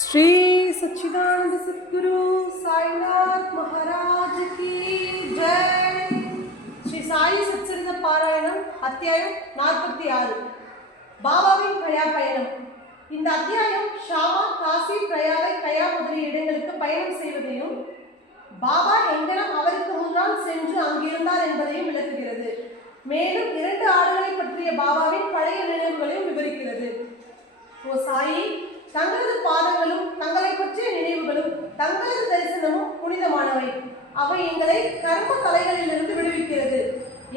श्री सच्चिदानंद सद्गुरु साईनाथ महाराज की जय। श्री साई सच्चिदानंद பாராயணம் அத்தியாயம் 46 பாபாவின் கயா பயணம். இந்த அத்தியாயம் ஷாமா, காசி, பிரயாகை, கயா முதலிய இடங்களுக்கு பயணம் செய்வதையும் பாபா எங்கனம் அவருக்கு முன்னால் சென்று அங்கிருந்தார் என்பதையும் விளக்குகிறது. மேலும் 2 ஆடுகளை பற்றிய பாபாவின் பழைய நினைவுகளையும் விவரிக்கிறது. ஓ சாயி, தங்களது பாதங்களும் தங்களை பற்றிய நினைவுகளும் தங்களது தரிசனமும் புனிதமானவை. அவை எங்களை கர்ம தலைகளிலிருந்து விடுவிக்கிறது.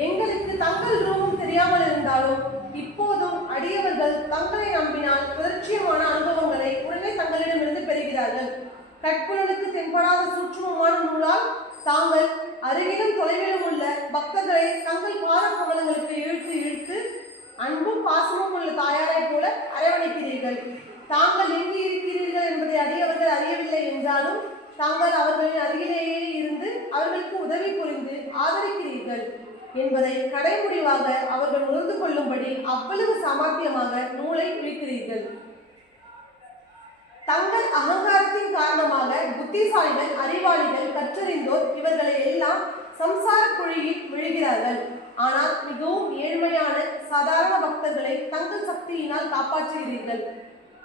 எங்களுக்கு தங்கள் ரூபம் தெரியாமல் இருந்தாலும் இப்போதும் அடியவர்கள் தங்களை நம்பினால் பரிச்சயமான அனுபவங்களை உடனே தங்களிடமிருந்து பெறுகிறார்கள். கற்புலனுக்கு தென்படாத சூட்சுமமான நூலால் தாங்கள் அருகிலும் தொலைவிலும் உள்ள பக்தர்களை தங்கள் பாத கமலங்களுக்கு இழுத்து இழுத்து அன்பும் பாசமும் உள்ள தாயாரை போல அரவணைக்கிறீர்கள். தாங்கள் எங்கு இருக்கிறீர்கள் என்பதை அடியவர்கள் அறியவில்லை என்றாலும் தாங்கள் அவர்களின் அருகிலேயே இருந்து அவர்களுக்கு உதவி புரிந்து ஆதரிக்கிறீர்கள் என்பதை கடைமுடிவாக அவர்கள் உணர்ந்து கொள்ளும்படி அவ்வளவு சாமர்த்தியமாக நூலை விழிக்கிறீர்கள். தங்கள் அகங்காரத்தின் காரணமாக புத்திசாலிகள், அறிவாளிகள், கற்றறிந்தோர் இவர்களை எல்லாம் சம்சார குழியில் விழுகிறார்கள். ஆனால் மிகவும் ஏழ்மையான சாதாரண பக்தர்களை தங்கள் சக்தியினால் காப்பாற்றுகிறீர்கள்.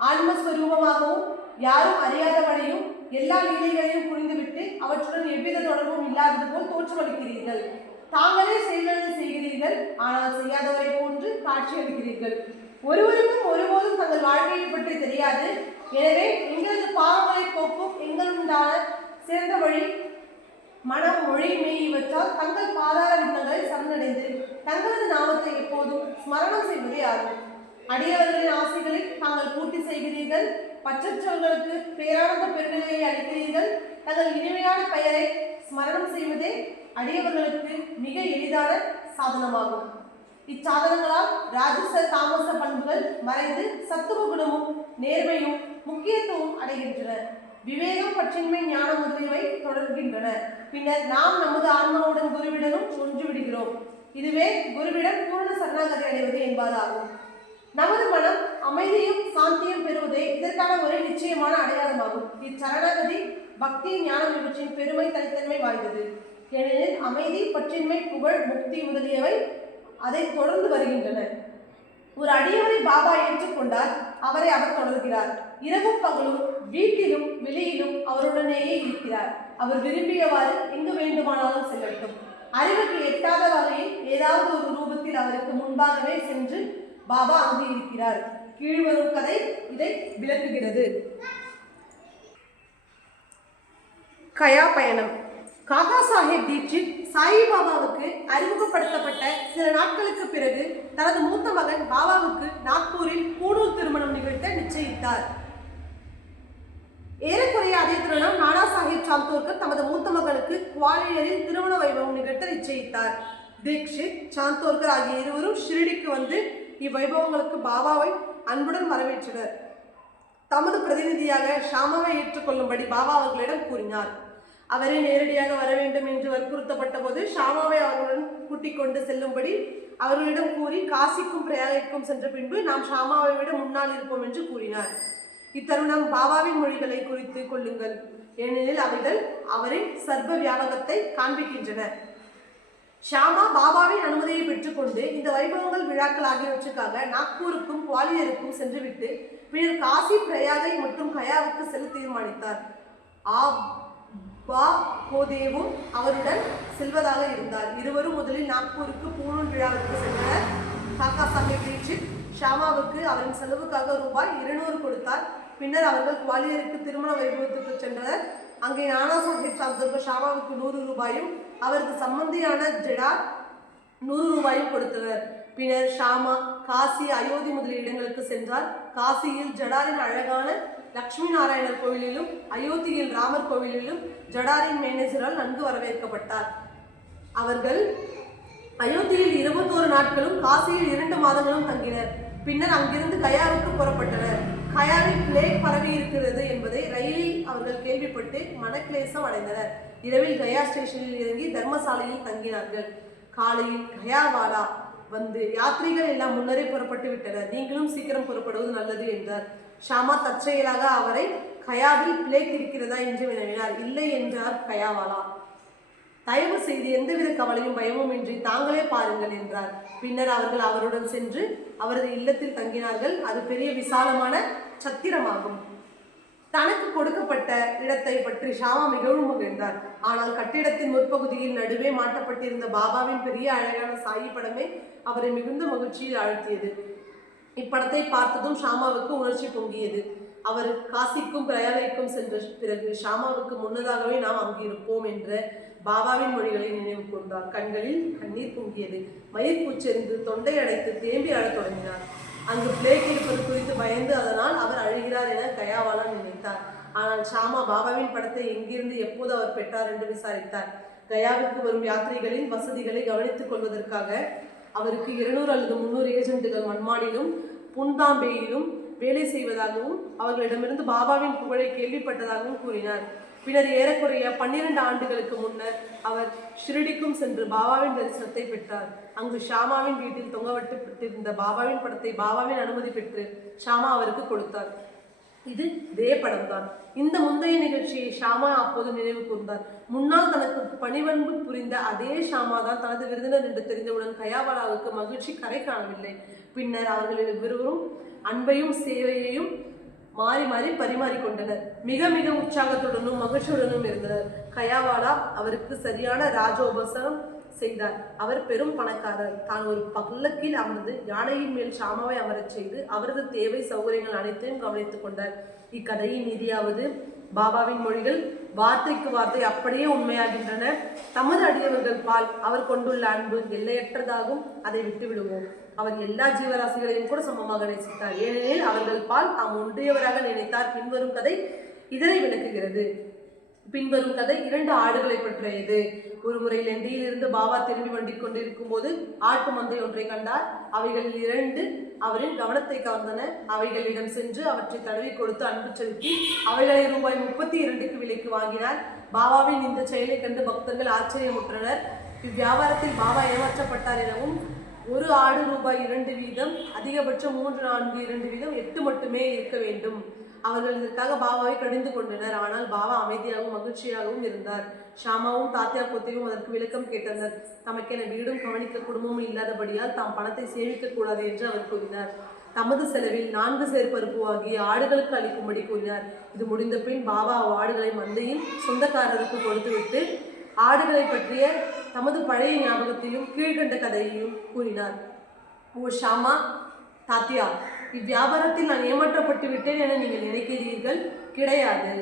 ஆன்மஸ்வரூபமாகவும் யாரும் அறியாதவனையும் எல்லா லீலைகளையும் புரிந்துவிட்டு அவற்றுடன் எவ்வித தொடர்பும் இல்லாதது போல் தோற்றமளிக்கிறீர்கள். தாங்களே செயல்கள் செய்கிறீர்கள், ஆனால் செய்யாதவரை போன்று காட்சியளிக்கிறீர்கள். ஒருவருக்கும் ஒருபோதும் தங்கள் வாழ்க்கையை பற்றி தெரியாது. எனவே எங்களது பாவங்களை போக்கும் எங்களுண்டான சிறந்த வழி மனம், மொழி, மெய் இவற்றால் தங்கள் பாதார விண்ணங்களை சரணடைந்து தங்களது நாமத்தை எப்போதும் ஸ்மரணம் செய்வதே ஆகும். அடியவர்களின் ஆசைகளை தாங்கள் பூர்த்தி செய்கிறீர்கள். பற்றற்றவர்களுக்கு பேரானந்த பெருநிலையை அளிக்கிறீர்கள். தங்கள் இனிமையான பெயரை ஸ்மரணம் செய்வதே அடியவர்களுக்கு மிக எளிதான சாதனமாகும். இச்சாதனங்களால் ராஜச தாமச பண்புகள் மறைந்து சத்துவ குணமும் நேர்மையும் முக்கியத்துவம் அடைகின்றன. விவேகம், பற்றின்மை, ஞானம் முதலியவை தொடர்கின்றன. பின்னர் நாம் நமது ஆன்மாவுடன் குருவிடனும் ஒன்று விடுகிறோம். இதுவே குருவிடம் பூர்ண சரணாகதி அடைவது என்பதாகும். நமது மனம் அமைதியும் சாந்தியும் பெறுவதே இதற்கான ஒரு நிச்சயமான அடையாளமாகும். இச்சரணாகதி பக்தி, ஞானம் இவற்றின் பெருமை தனித்தன்மை வாய்ந்தது. ஏனெனில் அமைதி, பற்றின்மை, புகழ், முக்தி முதலியவை அதை தொடர்ந்து வருகின்றன. ஒரு அடியவரை பாபா ஏற்றுக்கொண்டால் அவரை அவர் தொடர்கிறார். இரவும் பகலும் வீட்டிலும் வெளியிலும் அவருடனேயே இருக்கிறார். அவர் விரும்பியவாறு எங்கு வேண்டுமானாலும் செல்லட்டும். அறிவுக்கு எட்டாத வகையில் ஏதாவது ஒரு ரூபத்தில் அவருக்கு முன்பாகவே சென்று பாபா அங்கு இருக்கிறார். கீழ்வரும் கதை இதை விளக்குகிறது. கயா பயணம். காகா சாஹேப் தீட்சித் சாயிபாபாவுக்கு அறிமுகப்படுத்தப்பட்ட சில நாட்களுக்கு பிறகு தனது மூத்த மகன் பாபாவுக்கு நாக்பூரில் பூணூல் திருமணம் நிகழ்த்த நிச்சயித்தார். ஏறக்குறைய அதே தருணம் நானா சாஹேப் சாந்தோர்கர் தமது மூத்த மகனுக்கு குவாலியரில் திருமண வைபவம் நிகழ்த்த நிச்சயித்தார். தீக்ஷித், சாந்தோர்கர் ஆகிய இருவரும் ஷிரடிக்கு வந்து இவ்வைபவங்களுக்கு பாபாவை அன்புடன் வரவேற்றனர். தமது பிரதிநிதியாக ஷாமாவை ஏற்றுக்கொள்ளும்படி பாபா அவர்களிடம் கூறினார். அவரே நேரடியாக வர வேண்டும் என்று வற்புறுத்தப்பட்ட போது ஷாமாவை அவர்களுடன் கூட்டிக் கொண்டு செல்லும்படி அவர்களிடம் கூறி காசிக்கும் பிரயாகைக்கும் சென்ற பின்பு நாம் ஷாமாவை விட முன்னால் இருப்போம் என்று கூறினார். இத்தருணம் பாபாவின் மொழிகளை குறித்து கொள்ளுங்கள், ஏனெனில் அவைகள் அவரின் சர்வ வியாபகத்தை காண்பிக்கின்றன. ஷாமா பாபாவின் அனுமதியை பெற்றுக்கொண்டு இந்த வைபவங்கள், விழாக்கள் ஆகியவற்றுக்காக நாக்பூருக்கும் குவாலியருக்கும் சென்றுவிட்டு பின்னர் காசி, பிரயாகை மற்றும் கயாவுக்கு செல்ல தீர்மானித்தார். கோதேவும் அவருடன் செல்வதாக இருந்தார். இருவரும் முதலில் நாக்பூருக்கு பூணூல் விழாவிற்கு சென்றனர். காகா சாஹேப் தீட்சித் ஷாமாவுக்கு அவரின் செலவுக்காக ரூபாய் 200 கொடுத்தார். பின்னர் அவர்கள் குவாலியருக்கு திருமண வைபவத்துக்கு சென்றனர். அங்கே நானா சாஹேப் சாந்தோர்கர் ஷாமாவுக்கு 100 ரூபாயும் அவருக்கு சம்பந்தியான ஜடார் 100 ரூபாயும் கொடுத்தனர். பின்னர் ஷாமா காசி, அயோத்தி முதலிய இடங்களுக்கு சென்றார். காசியில் ஜடாரின் அழகான லட்சுமி நாராயணர் கோவிலிலும் அயோத்தியில் ராமர் கோவிலிலும் ஜடாரின் மேனேஜரால் நன்கு வரவேற்கப்பட்டார். அவர்கள் அயோத்தியில் 21 நாட்களும் காசியில் 2 மாதங்களும் தங்கினர். பின்னர் அங்கிருந்து கயாவுக்கு புறப்பட்டனர். கயாவில் பிளேக் பரவி இருக்கிறது என்பதை ரயிலில் அவர்கள் கேள்விப்பட்டு மனக்லேசம் அடைந்தனர். இரவில் கயா ஸ்டேஷனில் இறங்கி தர்மசாலையில் தங்கினார்கள். காலையில் கயாவாலா வந்து யாத்ரீகள் எல்லாம் முன்னரே புறப்பட்டு விட்டனர், நீங்களும் சீக்கிரம் புறப்படுவது நல்லது என்றார். ஷாமா தற்செயலாக அவரை, கயாவில் பிளேக் இருக்கிறதா என்று வினவினார். இல்லை என்றார் கயாவாலா. தயவு செய்து எந்தவித கவலையும் பயமும் இன்றி தாங்களே பாருங்கள் என்றார். பின்னர் அவர்கள் அவருடன் சென்று அவரது இல்லத்தில் தங்கினார்கள். அது பெரிய விசாலமான சத்திரமாகும். தனக்கு கொடுக்கப்பட்ட இடத்தை பற்றி ஷாமா மிகவும் மகிழ்ந்தார். ஆனால் கட்டிடத்தின் முற்பகுதியில் நடுவே மாட்டப்பட்டிருந்த பாபாவின் பெரிய அழகான சாயி படமே அவரை மிகுந்த மகிழ்ச்சியில் ஆழ்த்தியது. இப்படத்தை பார்த்ததும் ஷாமாவுக்கு உணர்ச்சி பொங்கியது. அவர் காசிக்கும் பிரயாகைக்கும் சென்ற பிறகு ஷாமாவுக்கு முன்னதாகவே நாம் அங்கு இருப்போம் என்ற பாபாவின் மொழிகளை நினைவு கூர்ந்தார். கண்களில் கண்ணீர் பொங்கியது. மயிர் பூச்செறிந்து தொண்டை அடைத்து தேம்பி அழத் தொடங்கினார். அங்கு பிளேக் இருப்பது குறித்து பயந்து அதனால் அவர் அழுகிறார் என கயாவாலா நினைத்தார். ஆனால் ஷாமா பாபாவின் படத்தை எங்கிருந்து எப்போது அவர் பெற்றார் என்று விசாரித்தார். கயாவுக்கு வரும் யாத்திரிகளின் வசதிகளை கவனித்துக் கொள்வதற்காக அவருக்கு 200 அல்லது 300 ஏஜென்ட்டுகள் மன்மாடிலும் புன்தாம்பேயிலும் வேலை செய்வதாகவும் அவர்களிடமிருந்து பாபாவின் புகழை கேள்விப்பட்டதாகவும் கூறினார். பின்னர் ஏறக்குறைய 12 ஆண்டுகளுக்கு முன்னர் அவர் ஷிரடிக்கும் சென்று பாபாவின் தரிசனத்தை பெற்றார். அங்கு ஷாமாவின் வீட்டில் தொங்கவிட்டிருந்த பாபாவின் படத்தை பாபாவின் அனுமதி பெற்று ஷாமா அவருக்கு கொடுத்தார். இது இதே படம்தான். இந்த முந்தைய நிகழ்ச்சியை ஷாமா அப்போது நினைவு கூர்ந்தார். முன்னால் தனக்கு பணிவன்பு புரிந்த அதே ஷாமா தான் தனது விருந்தினர் என்று தெரிந்தவுடன் கயாவாலாவுக்கு மகிழ்ச்சி கரை காணவில்லை. பின்னர் அவர்கள் இருவரும் அன்பையும் சேவையையும் மாறி மாறி பரிமாறிக்கொண்டனர். மிக மிக உற்சாகத்துடனும் மகிழ்ச்சியுடனும் இருந்தனர். கயாவாலா அவருக்கு சரியான ராஜோபசரம் செய்தார். அவர் பெரும் பணக்காரர். தான் ஒரு பல்லக்கில் அமர்ந்து யானையின் மேல் ஷாமாவை அமரச் செய்து அவரது தேவை சௌகரியங்கள் அனைத்தையும் கவனித்துக் கொண்டார். இக்கதையின் நீதியாவது, பாபாவின் மொழிகள் வார்த்தைக்கு வார்த்தை அப்படியே உண்மையாகின்றன. தமது அடியவர்கள் பால் அவர் கொண்டுள்ள அன்பு எல்லையற்றதாகும். அதை விட்டு விடுவோம். அவர் எல்லா ஜீவராசிகளையும் கூட சமமாக நேசித்தார். ஏனெனில் அவர்கள் பால் தாம் ஒன்றியவராக நினைத்தார். பின்வரும் கதை இதனை விளக்குகிறது. பின்வரும் கதை 2 ஆடுகளை பற்றியது. ஒரு முறை லெண்டியிலிருந்து பாபா திரும்பி வண்டிக் கொண்டிருக்கும் போது ஆட்டு மந்தை ஒன்றை கண்டார். அவைகளில் 2 அவரின் கவனத்தை கவர்ந்தன. அவைகளிடம் சென்று அவற்றை தடவி கொடுத்து அன்பு செலுத்தி அவைகளை ரூபாய் 32க்கு விலைக்கு வாங்கினார். பாபாவின் இந்த செயலை கண்டு பக்தர்கள் ஆச்சரியமுற்றனர். இவ்வியாபாரத்தில் பாபா ஏமாற்றப்பட்டார் எனவும், ஒரு ஆடு ரூபாய் 2 வீதம், அதிகபட்சம் 3, 4, 2 வீதம் 8 மட்டுமே இருக்க வேண்டும். அவர்கள் இதற்காக பாபாவை கடிந்து கொண்டனர். ஆனால் பாபா அமைதியாகவும் மகிழ்ச்சியாகவும் இருந்தார். ஷாமாவும் தாத்தியா கோத்தையும் அதற்கு விளக்கம் கேட்டனர். தமக்கென வீடும் கவனிக்க குடும்பமும் இல்லாதபடியால் தாம் பணத்தை சேமிக்க கூடாது என்று அவர் கூறினார். தமது செலவில் 4 சேர் பருப்பு வாங்கி ஆடுகளுக்கு அளிக்கும்படி கூறினார். இது முடிந்த பின் பாபா ஆடுகளை மந்தையும் சொந்தக்காரருக்கு கொடுத்துவிட்டு ஆடுகளை பற்றிய தமது பழைய ஞாபகத்தையும் கீழ்கண்ட கதையையும் கூறினார். ஓ ஷாமா, தாத்தியா, இவ்வியாபாரத்தில் நான் ஏமாற்றப்பட்டு விட்டேன் என நீங்கள் நினைக்கிறீர்கள்? கிடையாது.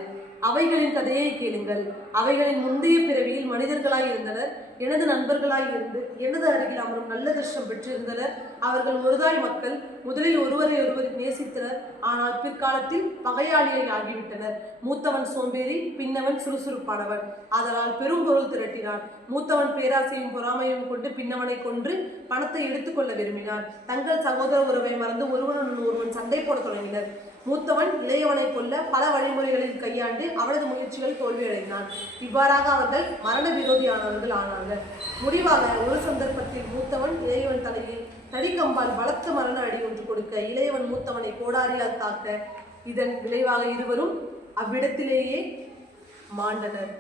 அவைகளின் கதையை கேளுங்கள். அவைகளின் முந்தைய பிறவியில் மனிதர்களாய் இருந்தனர். எனது நண்பர்களாய் இருந்து எனது அருகில் அமரும் நல்ல திருஷ்டம் பெற்றிருந்தனர். அவர்கள் ஒருதாய் மக்கள். முதலில் ஒருவரை ஒருவர் நேசித்தனர். ஆனால் பிற்காலத்தில் பகையாளியை ஆகிவிட்டனர். மூத்தவன் சோம்பேறி, பின்னவன் சுறுசுறுப்பானவன். அதனால் பெரும் பொருள் திரட்டினான். மூத்தவன் பேராசையும் பொறாமையும் கொண்டு பின்னவனை கொன்று பணத்தை எடுத்துக்கொள்ள விரும்பினான். தங்கள் சகோதர உறவை மறந்து ஒருவனுடன் ஒருவன் சண்டை போட தொடங்கினர். மூத்தவன் இளையவனை கொல்ல பல வழிமுறைகளில் கையாண்டு அவனது முயற்சிகள் தோல்வியடைந்தான். இவ்வாறாக அவர்கள் மரண விரோதியானவர்கள் ஆனார்கள். முடிவாக ஒரு சந்தர்ப்பத்தில் மூத்தவன் இளையவன் தலையில் தடிக்கம்பால் பலத்த மரண அடி ஒன்று கொடுக்க இளையவன் மூத்தவனை கோடாரியால் தாக்க, இதன் விளைவாக இருவரும் அவ்விடத்திலேயே மாண்டனர்.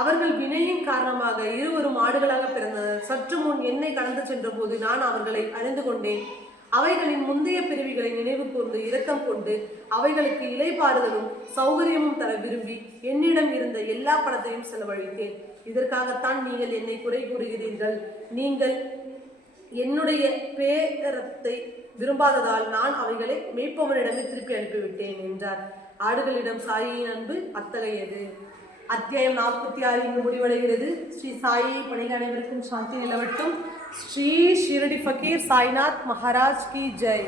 அவர்கள் வினையின் காரணமாக இருவரும் ஆடுகளாக பிறந்தனர். சற்று முன் என்னை கடந்து சென்ற போது நான் அவர்களை அறிந்து கொண்டேன். அவைகளின் முந்தைய பிரிவுகளை நினைவு கூர்ந்து இரக்கம் கொண்டு அவைகளுக்கு இலைப்பாறுதலும் சௌகரியமும் தர விரும்பி என்னிடம் இருந்த எல்லா பணத்தையும் செலவழித்தேன். இதற்காகத்தான் நீங்கள் என்னை குறை கூறுகிறீர்கள். நீங்கள் என்னுடைய பேரத்தை விரும்பாததால் நான் அவைகளை மேய்ப்பவனிடமே திருப்பி அனுப்பிவிட்டேன் என்றார். ஆடுகளிடம் சாயியின் அன்பு அத்தகையது. அத்தியாயம் 46 இங்கு முடிவடைகிறது. ஸ்ரீ சாயை பணிக அனைவருக்கும் சாந்தி நிலவட்டும். ஸ்ரீ ஷிரடி ஃபக்கீர் சாய்நாத் மகாராஜ் கி ஜெய்.